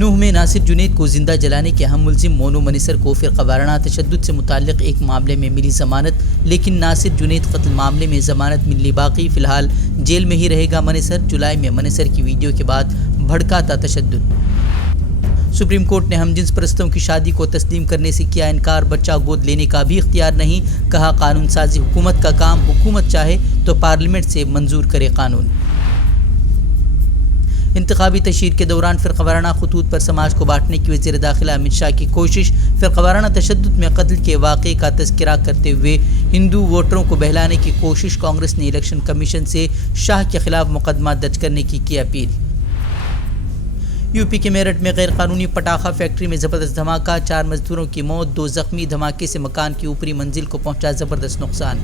نوح میں ناصر جنید کو زندہ جلانے کے اہم ملزم مونو منیسر کو فرقہ وارانہ تشدد سے متعلق ایک معاملے میں ملی ضمانت، لیکن ناصر جنید قتل معاملے میں ضمانت ملنی باقی۔ فی الحال جیل میں ہی رہے گا منیسر۔ جولائی میں منیسر کی ویڈیو کے بعد بھڑکا تھا تشدد۔ سپریم کورٹ نے ہم جنس پرستوں کی شادی کو تسلیم کرنے سے کیا انکار، بچہ گود لینے کا بھی اختیار نہیں، کہا قانون سازی حکومت کا کام، حکومت چاہے تو پارلیمنٹ سے منظور کرے قانون۔ انتخابی تشہیر کے دوران فرقہ وارانہ خطوط پر سماج کو بانٹنے کی وزیر داخلہ امت شاہ کی کوشش۔ فرقہ وارانہ تشدد میں قتل کے واقعے کا تذکرہ کرتے ہوئے ہندو ووٹروں کو بہلانے کی کوشش۔ کانگریس نے الیکشن کمیشن سے شاہ کے خلاف مقدمہ درج کرنے کی اپیل۔ یو پی کے میرٹھ میں غیر قانونی پٹاخہ فیکٹری میں زبردست دھماکہ، 4 مزدوروں کی موت، 2 زخمی۔ دھماکے سے مکان کی اوپری منزل کو پہنچا زبردست نقصان۔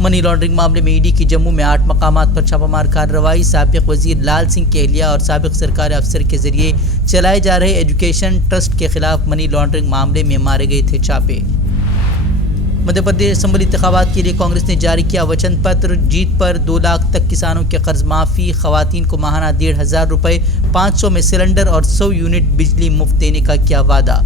منی لانڈرنگ معاملے میں ای ڈی کی جموں میں 8 مقامات پر چھاپہ مار کارروائی۔ سابق وزیر لال سنگھ کی اہلیہ اور سابق سرکاری افسر کے ذریعے چلائے جا رہے ایجوکیشن ٹرسٹ کے خلاف منی لانڈرنگ معاملے میں مارے گئے تھے چھاپے۔ مدھیہ پردیش اسمبلی انتخابات کے لیے کانگریس نے جاری کیا وچن پتر، جیت پر 2 لاکھ تک کسانوں کے قرض معافی، خواتین کو ماہانہ 1,500 روپے، 500 میں سلنڈر اور 100 یونٹ بجلی مفت دینے کا کیا وعدہ۔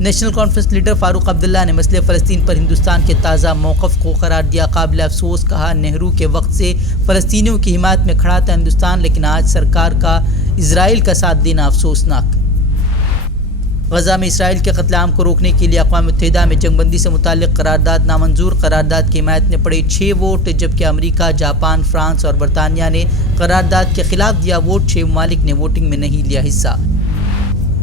National conference leader Farooq Abdullah نے مسئلہ فلسطین پر ہندوستان کے تازہ موقف کو قرار دیا قابل افسوس، کہا نہرو کے وقت سے فلسطینیوں کی حمایت میں کھڑا تھا ہندوستان، لیکن آج سرکار کا اسرائیل کا ساتھ دینا افسوسناک۔ غزہ میں اسرائیل کے قتل عام کو روکنے کے لیے اقوام متحدہ میں جنگ بندی سے متعلق قرارداد نامنظور، قرارداد کی حمایت نے پڑے 6 ووٹ، جبکہ امریکہ، جاپان، فرانس اور برطانیہ نے قرارداد کے خلاف دیا ووٹ، 6 ممالک نے ووٹنگ میں نہیں لیا حصہ۔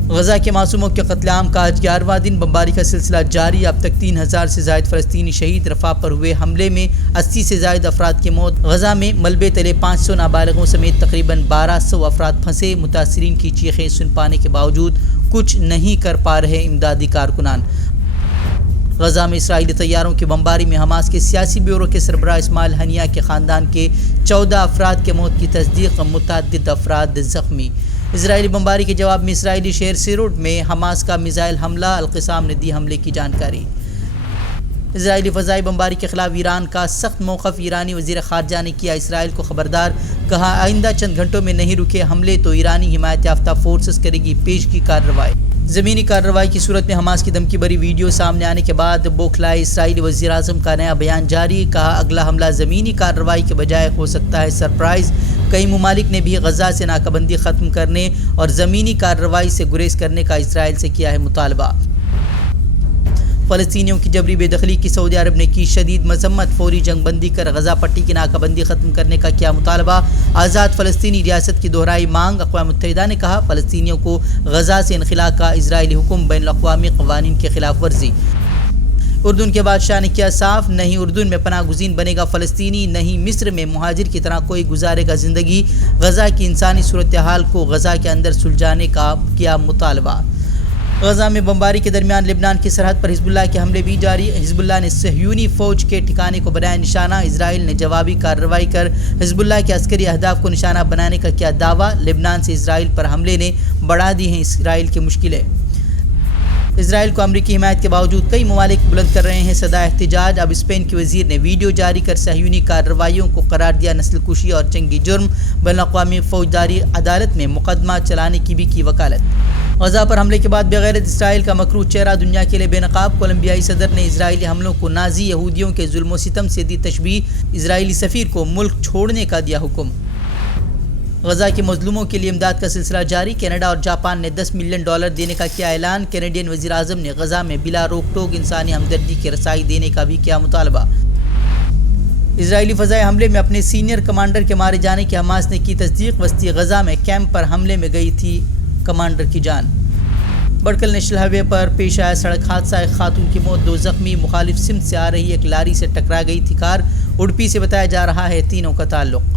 غزہ کے معصوموں کے قتل عام کا آج 11واں دن، بمباری کا سلسلہ جاری، اب تک 3000 سے زائد فلسطینی شہید، رفح پر ہوئے حملے میں 80 سے زائد افراد کی موت۔ غزہ میں ملبے تلے 500 نابالغوں سمیت تقریباً 1200 افراد پھنسے، متاثرین کی چیخیں سن پانے کے باوجود کچھ نہیں کر پا رہے امدادی کارکنان۔ غزہ میں اسرائیلی طیاروں کی بمباری میں حماس کے سیاسی بیورو کے سربراہ اسماعیل ہنیہ کے خاندان کے 14 افراد کے موت کی تصدیق، متعدد افراد زخمی۔ اسرائیلی بمباری کے جواب میں اسرائیلی شہر سیروٹ میں حماس کا میزائل حملہ، القسام نے دی حملے کی جانکاری۔ اسرائیلی فضائی بمباری کے خلاف ایران کا سخت موقف، ایرانی وزیر خارجہ نے کیا اسرائیل کو خبردار، کہا آئندہ چند گھنٹوں میں نہیں رکے حملے تو ایرانی حمایت یافتہ فورسز کرے گی پیش کی کارروائی۔ زمینی کارروائی کی صورت میں حماس کی دھمکی بھری ویڈیو سامنے آنے کے بعد بوکھلائے اسرائیلی وزیر اعظم کا نیا بیان جاری، کہا اگلا حملہ زمینی کارروائی کے بجائے ہو سکتا ہے سرپرائز۔ کئی ممالک نے بھی غزہ سے ناکہ بندی ختم کرنے اور زمینی کارروائی سے گریز کرنے کا اسرائیل سے کیا ہے مطالبہ۔ فلسطینیوں کی جبری بے دخلی کی سعودی عرب نے کی شدید مذمت، فوری جنگ بندی کر غزہ پٹی کی ناکہ بندی ختم کرنے کا کیا مطالبہ، آزاد فلسطینی ریاست کی دہرائی مانگ۔ اقوام متحدہ نے کہا فلسطینیوں کو غزہ سے انخلاء کا اسرائیلی حکم بین الاقوامی قوانین کی خلاف ورزی۔ اردن کے بادشاہ نے کیا صاف، نہیں اردن میں پناہ گزین بنے گا فلسطینی، نہیں مصر میں مہاجر کی طرح کوئی گزارے گا زندگی۔ غزہ کی انسانی صورتحال کو غزہ کے اندر سلجھانے کا کیا مطالبہ۔ غزہ میں بمباری کے درمیان لبنان کی سرحد پر حزب اللہ کے حملے بھی جاری، حزب اللہ نے صہیونی فوج کے ٹھکانے کو بنایا نشانہ، اسرائیل نے جوابی کارروائی کر حزب اللہ کے عسکری اہداف کو نشانہ بنانے کا کیا دعویٰ، لبنان سے اسرائیل پر حملے نے بڑھا دی ہیں اسرائیل کی مشکلیں۔ اسرائیل کو امریکی حمایت کے باوجود کئی ممالک بلند کر رہے ہیں صدا احتجاج، اب اسپین کے وزیر نے ویڈیو جاری کر صہیونی کارروائیوں کو قرار دیا نسل کشی اور جنگی جرم، بین الاقوامی فوجداری عدالت میں مقدمہ چلانے کی بھی کی وکالت۔ غزہ پر حملے کے بعد بغیرت اسرائیل کا مکروہ چہرہ دنیا کے لیے بے نقاب، کولمبیائی صدر نے اسرائیلی حملوں کو نازی یہودیوں کے ظلم و ستم سے دی تشبیہ، اسرائیلی سفیر کو ملک چھوڑنے کا دیا حکم۔ غزہ کے مظلوموں کے لیے امداد کا سلسلہ جاری، کینیڈا اور جاپان نے $10 ملین دینے کا کیا اعلان، کینیڈین وزیر اعظم نے غزہ میں بلا روک ٹوک انسانی ہمدردی کی رسائی دینے کا بھی کیا مطالبہ۔ اسرائیلی فضائی حملے میں اپنے سینئر کمانڈر کے مارے جانے کی حماس نے کی تصدیق، وسطی غزہ میں کیمپ پر حملے میں گئی تھی کمانڈر کی جان۔ بڑکل نیشنل ہائی وے پر پیش آیا سڑک حادثہ، ایک خاتون کی موت، 2 زخمی، مخالف سمت سے آ رہی ایک لاری سے ٹکرا گئی تھی کار، اڈپی سے بتایا جا رہا ہے تینوں کا تعلق۔